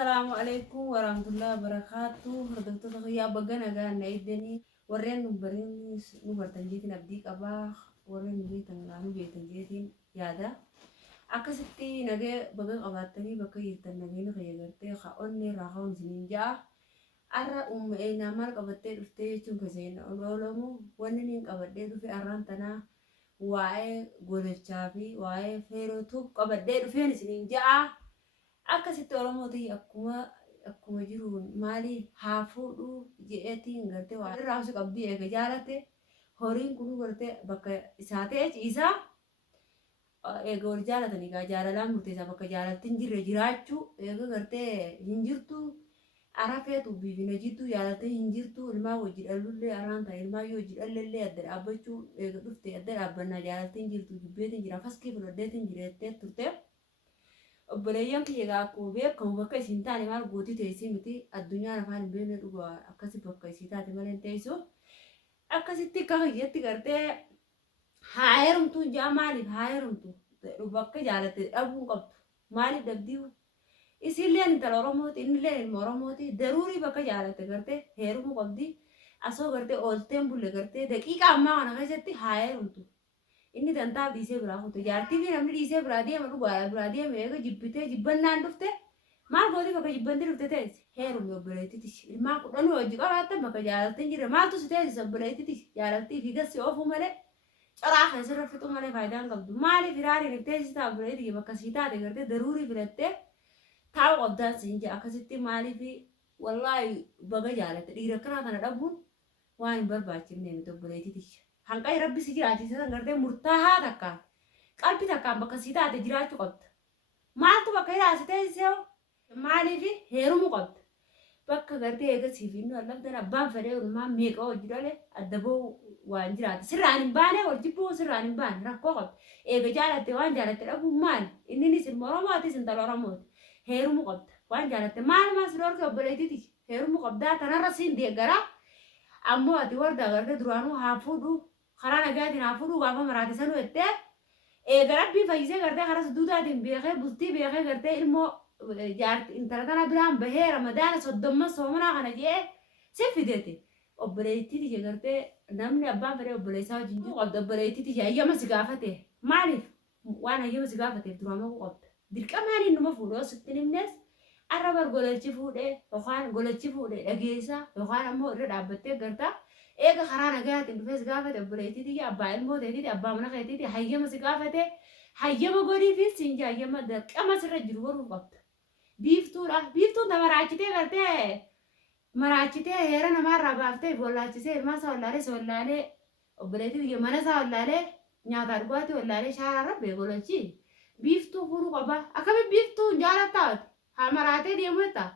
السلام عليكم ورحمة الله وبركاته. هردوتو تخيا بغانا غانا يدني ورين نبرين نبرتن جيتين أبديك أباخ ورين بيتن غانو بيتن جيتين يادا أكستي نجى بغا قباتني بكا يتن نجين غيغرتي خاوني راخون سنينجا أرى إينا مال قباتي رفتي چون كسين أولولمو وننين قباتي في أرانتنا واي غولچافي واي فيرو توب قباتي رفين سنينجا akkasitti Oromooti akkuma jiru maali haa fuudhu jedheetiin gartee waan irraa hosi qabdii eega jaalate horiin kun gartee bakka isaa ta'e ciisaa eega wal jaalatanii gaa jaalalaan murteessaa bakka jaalattiin jirre jiraachuu eega gartee hin jirtu arafeetu biifina jittu jaalatee hin jirtu ilmaa wajji dhalullee araan ta'a ilmaa yoo wajji dhallallee adda dhaabbachuu eega dhufte adda dhaabbannaa jaalattiin jirtu jibbeetiin jira faskii fudhadheetiin jireettee turte. Obboleeyyan kiyya akkuma beekamu bakka isiin taane maal gootii teessii miti addunyaan afaan hin beekne dhugaa akkasi bakka isii taate malee hin teessu akkasitti akka kiyyatti gartee haa heerumtuu jaa maaliif haa heerumtu bakka jaalatte dhabuu qabdu maaliif dhabdii isiillee intala Oromooti innillee ilma Oromooti daruurii bakka jaalatte gartee heerumuu qabdi asoo gartee oolteen bulle gartee daqiiqa ammaa kana keessatti haa heerumtu. Inni dantaa dhiisee biraa kutu jaartii fi namni dhiisee biraa deema dhugaa biraa deema eega jibbitee jibbannaan dhufte maal gootii bakka jibbanti dhufte teessi heerumni obboleettitis ilmaa kudhanii hojii qabaatan bakka jaalattiin jirre maaltu si teessisa obboleettitis jaalattii fi gassi oofuu malee caraa keessarra fixu malee faayidaan qabdu maaliif hiraariin teessisa obboleettii bakka sii taate gartee daruurii filattee taa'u qabdaan siin jaa akkasitti maaliif wallaahi baga jaalatte dhiira kanaa kana dhabuun waan hin barbaachifne miti obboleettitis. Hanqaa rabbi si jiraachisa gartee murtaahaa takkaan qalbii takkaan bakka si taate jiraachuu qabda. Maaltu bakka hiraasitee isee maaliif heerumuu qabda. Bakka gartee eega siif inni wallabdan abbaan fedhee oolmaan meeqa hojii dhalee adda ba'u waan jiraate. Sirraan hin baane wal jibbuu sirraan hin baane rakkoo qabda. Eega jaalatte waan jaalatte dhabuun maali? Inninis ilma Oromootis intala Oromooti. Heerumuu qabda. Waan jaalatte maalumaa si dhorke obboleettiiti. Heerumuu qabdaa tanarra siin deeggaraa. Ammoo ati warda gartee duraanuu haa fuudhuu. Karaan agaatiin haa fuudhuu gaafa maraate sanuu jettee eega rabbii fayyisee gartee karaa suduutaatiin beekee bultii beekee gartee ilmoo intala kana biraan bahee ramadaana soddomma soomanaa kana jedhee si fidete obboleettiiti gartee namni abbaan fedhee obboleessaa wajjin jiru qabda obboleettiiti hayyama si gaafate maaliif waan hayyama si gaafateef duraamuu qabda dirqamaan innuma fuudhoo sitti himnes arraba gololchi fuudhee yookaan gololchi fuudhee dhageessaa yookaan ammoo irra dhaabbattee gartaa. Eega karaa nagaatiin dhufees gaafate obboleettiiti abbaa ilmoo teetiiti abbaa mana keetiiti hayyama si gaafate hayyama godhiifis siinja hayyama dirqama sirra jiru godhuu qabda. Biiftuudha biiftuun ta maraachitee gartee maraachitee heera namaarraa baaftee bollaachisee ilmaa isaa wallaalee si wallaalee obboleettiiti mana isaa wallaalee nyaataa dhugaatii wallaalee shaaraarra beekololchi biiftuu fuudhuu qaba akkamitti biiftuun jaalattaati haa maraatee deemuu jettaa.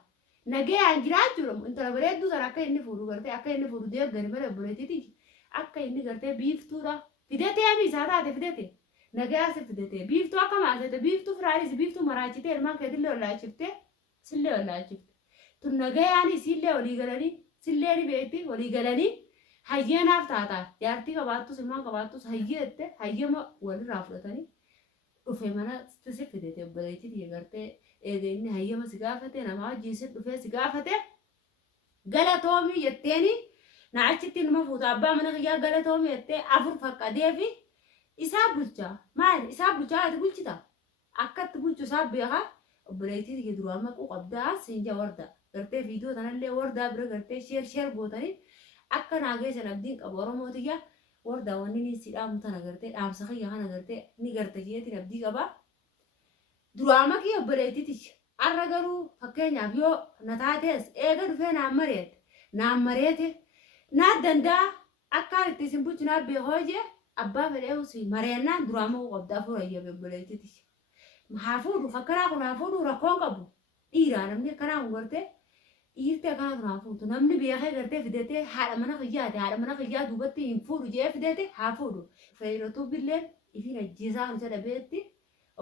Nagee jiraachuu intala bareedduu sana akka inni fuudhu gartee akka inni fuudhu deeggani malee obboleettiiti akka inni gartee biiftuudha fidetee isaa taate fidete nagee asi fidete biiftuu akka maasete biiftuu firaanis biiftuu maraachitee ilmaan keetillee wallaachifte sillee wallaachifte tun nagee yaani sillee walii galanii sillee ni beekti walii galanii hayyeenaaf taata jaartii qabaattus ilmaan qabaattus hayyeette hayyama walirraa fudhatanii dhufe mana si fidete obboleettiiti gartee. Eega inni hayyama si gaafate namaa wajjin si dhufee si gaafate galatoomii jetteeni na achitti numa fuuta abbaa mana kiyyaa galatoomii jettee afur faqqadee fi isaa bulchaa maali isaa bulchaa ati bulchita akkatti bulchu isaa beekaa obboleettiiti duraa maquu qabdaa siinja warda gartee viidiyoo tanallee wardaa bira gartee sheer gootanii akka naageessan abdiin qabu Oromootiyyaa wardaa wanni ni si dhaamu tana gartee dhaamsa kiyya kana gartee ni garta jeetiin abdii qabaa. Duraama kiyya obboleettiiti arra garuu fakkeenyaaf yoo na taates eega dhufee naan mareete naa danda'a akkaan itti isin bulchu naa beekoo jee abbaa fedhee usi mareennaan duraama qabda afur ayyabe obboleettiiti. Haa fuudhu fakkanaa kun haa fuudhu rakkoon qabu dhiiraa namni akkanaa kun gartee dhiirti akkanaa kun haa fuudhu namni beekee gartee fidetee haadha mana kiyyaa duubatti hin fuudhu jee fidete haa fuudhu fayyadatu billeen ifiin ajjeesaa kan isa dhabeetti.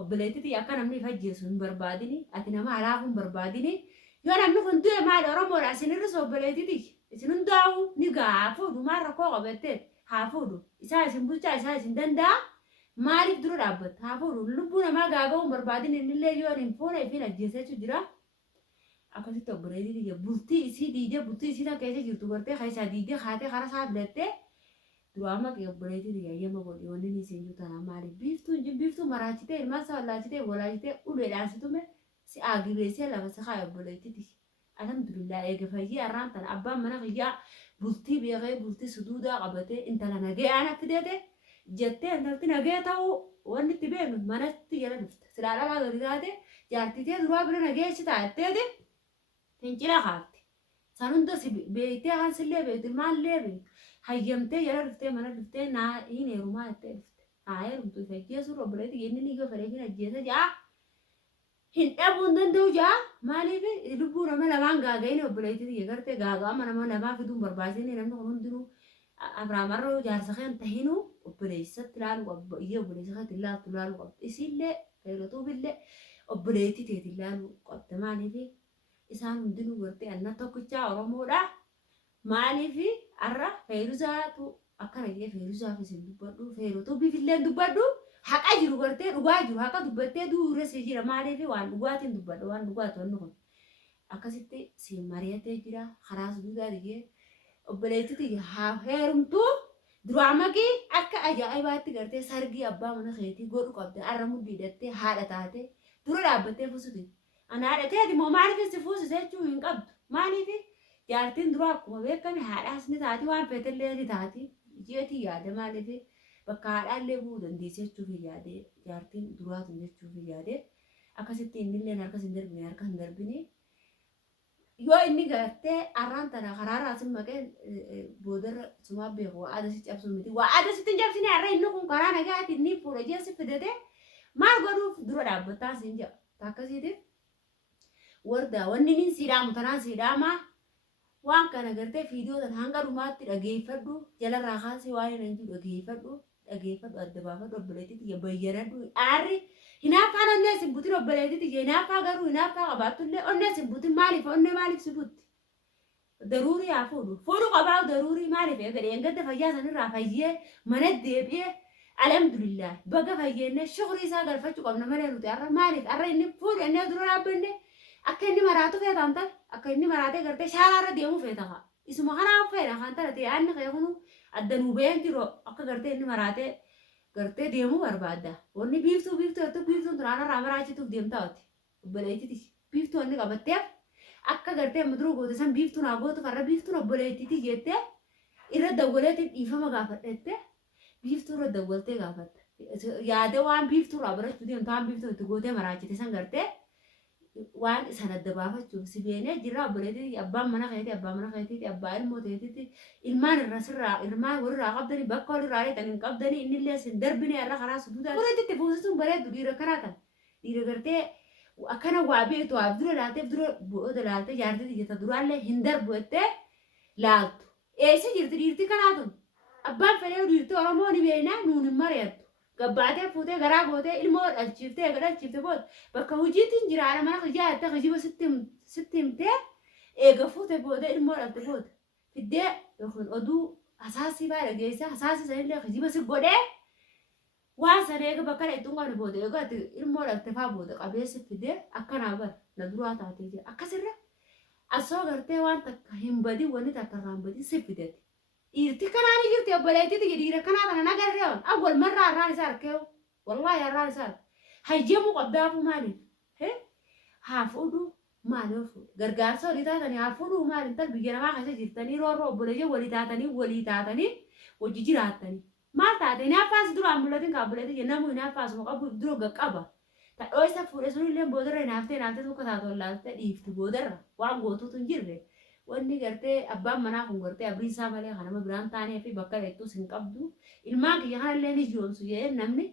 Obboleettiiti akka namni fajjeessu hin barbaadini ati nama alaafuu hin barbaadini yoo namni kun du'e maali Oromoodha isinirris obboleettiiti isin hundaa'u ni haa fuudhu maal rakkoo qabattee haa fuudhu isaa isin bulchaa isaa isin danda'a maaliif dura dhaabbatta haa fuudhu lubbuu namaa gaaga'uu hin barbaadini innillee yoo hin fuune ifiin ajjeesseetu jira akkasitti obboleettii tiyya bultii isii diidee bultii isii tan keessa jirtu gartee keessaa diidee haatee karaa isaa filattee duraa maqee obboleettii tiyya yemma godhi wanni ni siin jiru tanaa maaliif biiftuu maraachitee ilmaan isaa wallaachitee walaachitee uleedhaan situme si aagibeessee lafa si haa obboleettii tiyya. Alhamdulillah eega fayyee arraan tana abbaan mana kiyyaa bultii beekee bultii suduudaa qabatee intala nagee aana fideete jettee intalti nagee ta'uu wanni itti beeknu manatti jala dhufte silaadhaa gadi taate jaartitee duraa bira nageessi taatteeti fincila kaafte san hunda si beektee hansillee beektu ilmaallee beektu hayyamtee jala dhuftee mana dhuftee naa hin heerumaa jettee dhufte haa heerumtu fajjeessu obboleetti inni ni gafareekin ajjeesa jaa hin dhabuun danda'u jaa maaliif lubbuu nama lamaan gaaga'ini obboleetti tiyya gartee gaaga'ama nama lamaa fiduun barbaasini namni kun hundinuu abraamarroo jaarsa kan tahinu obboleessatti ilaalu qabba iyyee obboleessa kan ilaaltu ilaalu qabda isiillee fayyadatuufillee obboleetti teeti ilaalu qabda maaliif isaan hundinuu gartee anna tokkichaa oromoodha maaliif arra feeruzaatu akkana jee feeruzaaf isin dubbadhu feerotuu bifillee dubbadhu haqa jiru gartee dhugaa jiru haqa dubbattee duure si jira maaliif waan dhugaatiin dubbadhu waan dhugaatu wanni kun akkasitti si mari'atee jira karaa suduudaa digee obboleetti tiyya haa heerumtuu duraa maqii akka ajaa'ibaatti gartee sargii abbaa mana keetii godhu qabda arra mudhii hidhattee haadha taate dura dhaabbattee fuusuti ana haadhateeti moo maaliif si fuusise jechuu hin qabdu maaliif jaartiin dura akkuma beekame haadhaas ni taati waan feetellee ni taati jeetii yaada maaliif bakka haadhaallee bu'uu dandeesse jechuuf yaade jaartiin duraatu jechuuf yaade akkasitti innillee harkas hin darbine harka hin darbine yoo inni gartee arraan tana karaa raasin maqee boodarra sumaa beeku waa aada si cabsu miti waa aada sitti hin cabsine har'a inni kun karaa nagaati inni fuula jeessi fidate maal godhuuf dura dhaabbataa siin jedha akkasiitiif warda wanni nin siidhaamu tanaan siidhaamaa waan kana gartee fiidiyoo tan hanga dhumaatti dhageeffadhu jalarraa kaasee waan hin jiru dhageeffadhu adda baafadhu obboleetti tiyya bayyanadhu aarri hinaaffaan onnee si butin obboleetti tiyya hinaaffaa garuu hinaaffaa qabaattullee onnee si butin maaliif onnee maaliif si butti daruurii haa fuudhu qabaa'u daruurii maaliif eegadheen gadda fayyaa sanirraa fayyee mana deebi'ee alhamdulillah baga fayyeenne shukurii isaa galfachuu qabna malee nuti arra maaliif arra inni fuudhu ennee dura dhaabbanne akka inni maraatu feetaan tan akka inni maraatee gartee shaaraarra deemuu feeta haa isuma kanaaf feena kan taate yaadni kee kunu addanuu ba'een jiru akka gartee inni maraatee gartee deemuu barbaadda wanni biiftuu jettu biiftuun turaanarraa maraachituuf deemtaa hooti obboleettiti biiftuu inni qabatteef akka gartee muduruu goote san biiftuun haa gootu farra biiftuun obboleettiti jettee irra dawwaleetiin dhiifama gaafadhette biiftuu irra dawwaltee gaafatta yaada waan biiftuurraa barachuu deemta waan biiftuu itti gootee maraachite san gartee waan isan adda baafachuuf si beenee jirra obboleetti abbaan mana keetii abbaa ilmoo teetitti ilmaan irra sirraa ilmaan walirraa qabdanii bakka walirraa reetan hin qabdanii innillee sin darbine irra karaa suduudaa fureetitti fuusisuun bareeddu dhiira kanaa tan dhiira gartee akkana waa beektu waaf dura laalteef dura booda laaltee jaartii jetta duraallee hin darbu jettee laaltu eessa jirti dhiirti kanaa tun abbaan fedhee dhiirti oromoo ni beeknaa nuun hin mari'attu gabbaatee fuutee garaa gootee ilmoo dhalchiiftee gadhalchiifte booda bakka hojiitiin jiraadha mana hojjaatte hojiiba sitti himtee eega fuute booda ilmoo dhalte booda fiddee yookiin oduu hasaasii baa dhageessa hasaasii sanillee hojiiba si godhee waan sana eega bakka dheettuun qabne booda eega ilmoo dhalte faa booda qabeessa fiddee akkanaa bara na duraa taatee jira akkasirra asoo gartee waan takka hin badin wanni takka irraa hin badin si fidate. Irti kanaan jirti obboleetti dhiira kanaa kana nagarree on awwal marraa arraan isaa arkeewu wallaahi arraan isaa hayyamu qabdaafu maaliif haa fuudhu maaliif gargaarsa walii taatanii haa fuudhu maaliif tal biyya namaa keessa jirtanii roorroo obboleeyye walii taatanii hojii jiraattanii maal taate hinaaffaas duraan mul'atiin kaa obboleetti jennamu hinaaffaas qabu dura gaqqaba tadhoo isa fuudhe sunillee boodarra hinaaftee tokko taatu wallaalte dhiifti boodarra waan gootuutu hin jirre. Wanni gartee abbaan manaa kun gartee abriin isaa malee kanama biraan taanee fi bakka dheettuus hin qabdu ilmaan kiyya kanallee ni joonsu jedhee namni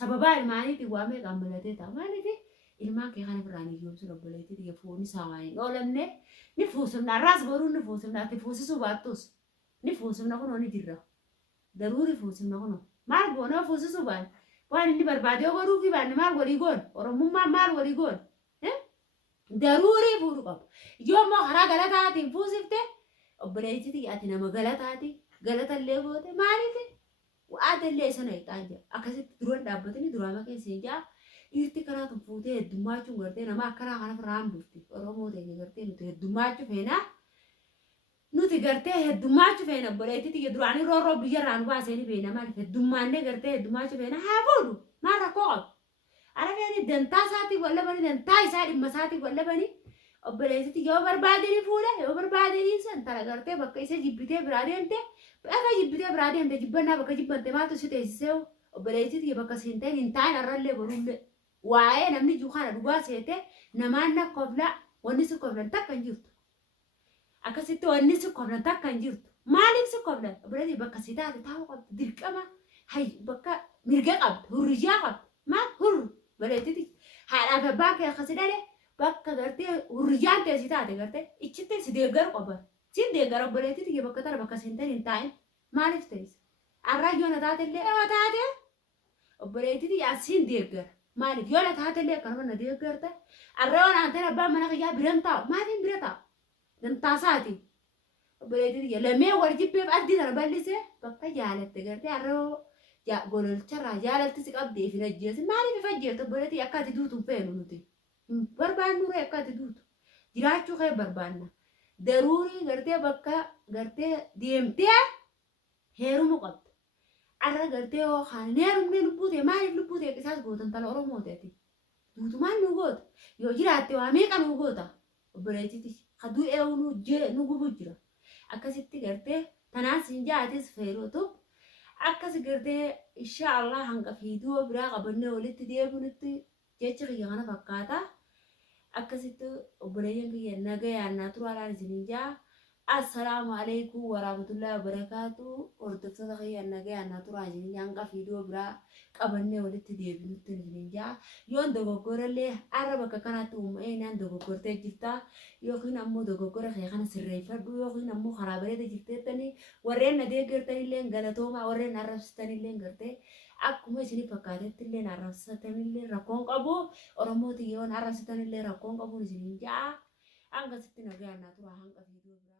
sababaa ilmaaniitiin waa meeqaan malatee ta'a maaliif ilmaan kiyya kana biraan ni joonsu obboleetti xiyya foon isaa waan hin oolamne ni fuusifna arraas boruu ni fuusifna ati fuusisuu baattus ni fuusifna kunoo ni jirra daruuri fuusifna kunoo maal goonoo fuusisuu baan waan inni barbaadee godhuu fi baanne maal walii goon oromummaan maal walii goon daruuri fuudhu qabu yoo immoo karaa galataatiin fuusifte obboleetti ati nama galataati galatallee goote maaliif waadallee sana hiixaan jira akkasitti duraan dhaabbatanii duraama keessa hin jaa dhiirti kanaa kan fuutee heddummaachuu gartee nama akkanaa kana firaan bulti oromoo ta'e gartee nuti heddummaachuu feena nuti gartee heddummaachuu feena obboleettiti duraanii roorroo biyyarraa nu baasanii beena maaliif heddummaannee gartee heddummaachuu feena haa fuudhu maal rakkoo qabu arabeen dantaa isaatii wallabanii dantaa isaa dhimma isaatii wallabanii obboleettiti yoo barbaadanii fuudha yoo barbaadanii san tara gartee bakka isa jibbitee biraa deemte bakka jibbitee biraa deemte jibbannaa bakka jibbante maaltu si teessisee obboleettiti bakka siin ta'in hin taa'in arrallee borullee waa'ee namni juukaana dhugaa seete namaan na kofla wanni si koflan takka hin jirtu akkasitti wanni si koflan takka hin jirtu maaliif si koflan obboleettiti bakka si taate taa'uu qabdi dirqama hay bakka mirga qabdi hurrijaa qabdi maal hurru obboleettiti haadhaaf abbaa kee akkasi dhalee bakka gartee hurrijaan ta'e si taate gartee ichitti si deeggaru qaba si deeggara obboleettiti bakka tara bakka siin ta'in hin taa'in maaliif ta'is arraayyoon taate illee taate obboleettiti yaasiin deeggara maaliif yoo la taatellee akkanuma na deeggarta arrayoon aanteen abbaan mana kiyyaa biran taa'u maaliin bira taa'u dantaasaati obboleettiti lamee wal jibbeef addii sana bal'isee bakka jaalatte gartee arrayoo gololcharraa jaalatti si qabdee fi najjeesi maaliif if ajjeefte obboleettiti akka ati duutu hin feenu nuti barbaannu ree akka ati duutu jiraachuu kee barbaanna daruurii gartee bakka gartee deemtee heerumu qabda arra gartee yoo kaan heerumni lubbute maaliif lubbute isaas gootan tala oromoo ta'eeti duutumaan nu goota yoo jiraatte waa meeqa nu goota obboleettiti kaduu eewnu jee nu gubu jira akkasitti gartee tanaan siin jaatis feerootu akkas gartee insha Allah hanga fiiduu biraa qabannee walitti deebinutti jecha kiyya kana fakkaata akkasitti obboleeyyan kiyya nagayaan naa turaalaan isiniin jaa السلام عليكم ورحمة الله وبركاته وردكتور خير نجاي أنا ترى جنين يانقا فيديو برا قبلني ولدت دي بنت جنين جا يون دكتور اللي عربك كانت أين دكتور تجتا يوخين أمو دكتور خير خان سريفة دو يوخين أمو خرابة تجتا تاني ورين ندي قرتني لين غلطوما ورين عربستاني لين قرتة أكو ما يصير فكارت لين عربستاني لين ركون أبو أرمو تيون عربستاني لين ركون أبو جنين جا أنقذ ستنا جاي أنا ترى هانقا فيديو برا